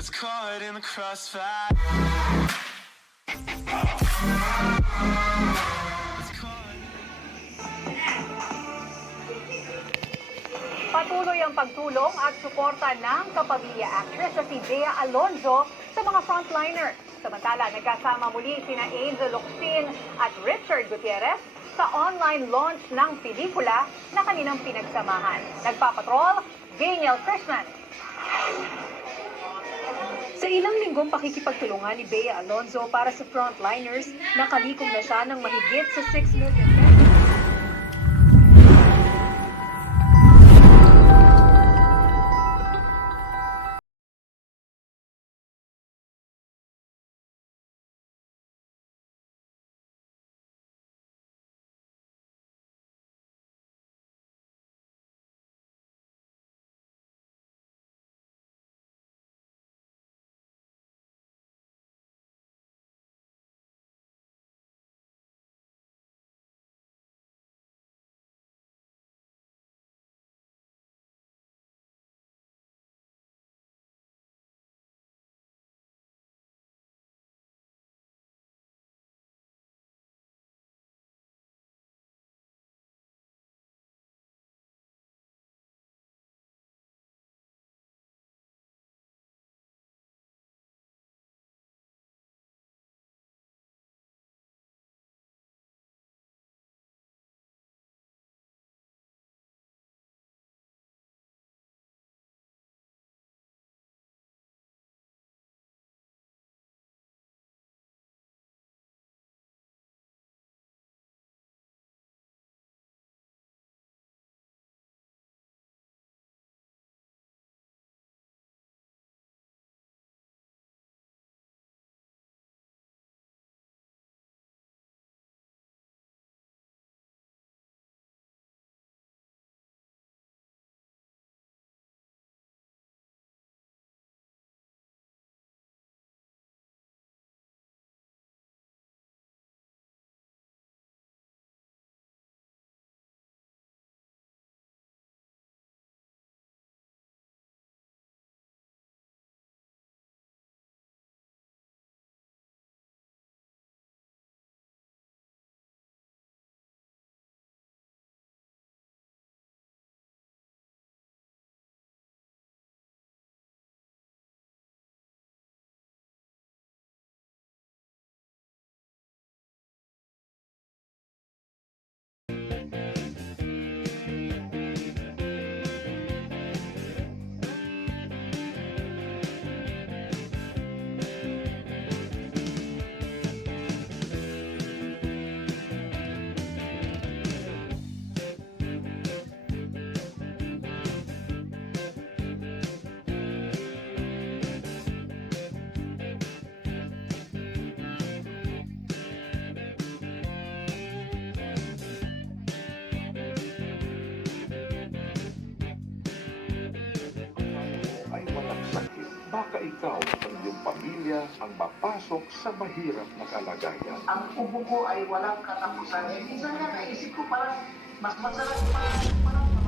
Gets caught in the crossfire. Patuloy ang pagtulong at suporta ng kapamilya actress na si Bea Alonzo sa mga frontliners. Samantala, nagkasama muli sina Angel Locsin at Richard Gutierrez sa online launch ng pelikula na kanilang pinagsamahan. Nagpapatrol, Daniel Christman. Sa ilang linggong pakikipagtulungan ni Bea Alonzo para sa frontliners, nakalikom na siya ng mahigit sa 6 million pesos. Baka ikaw at ang iyong pamilya ang mapasok sa mahirap na kalagayan. Ang ubo ko ay walang katapusan. Minsan nga naisip ko parang mas masarap pa